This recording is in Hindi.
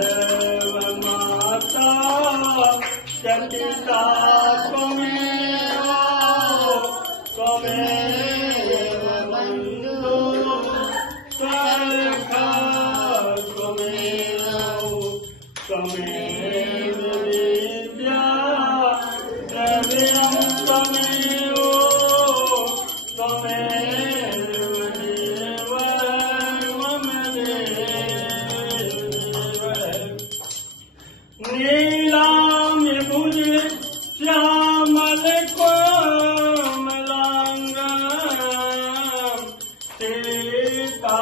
देव माता पिता त्वमेव त्वमेव बन्धु सखा त्वमेव त्वमेव विद्या द्रविणं त्वमेव त्वमेव देवं मम देव नीलाम्बुज श्यामलकोमलाङ्गं सीता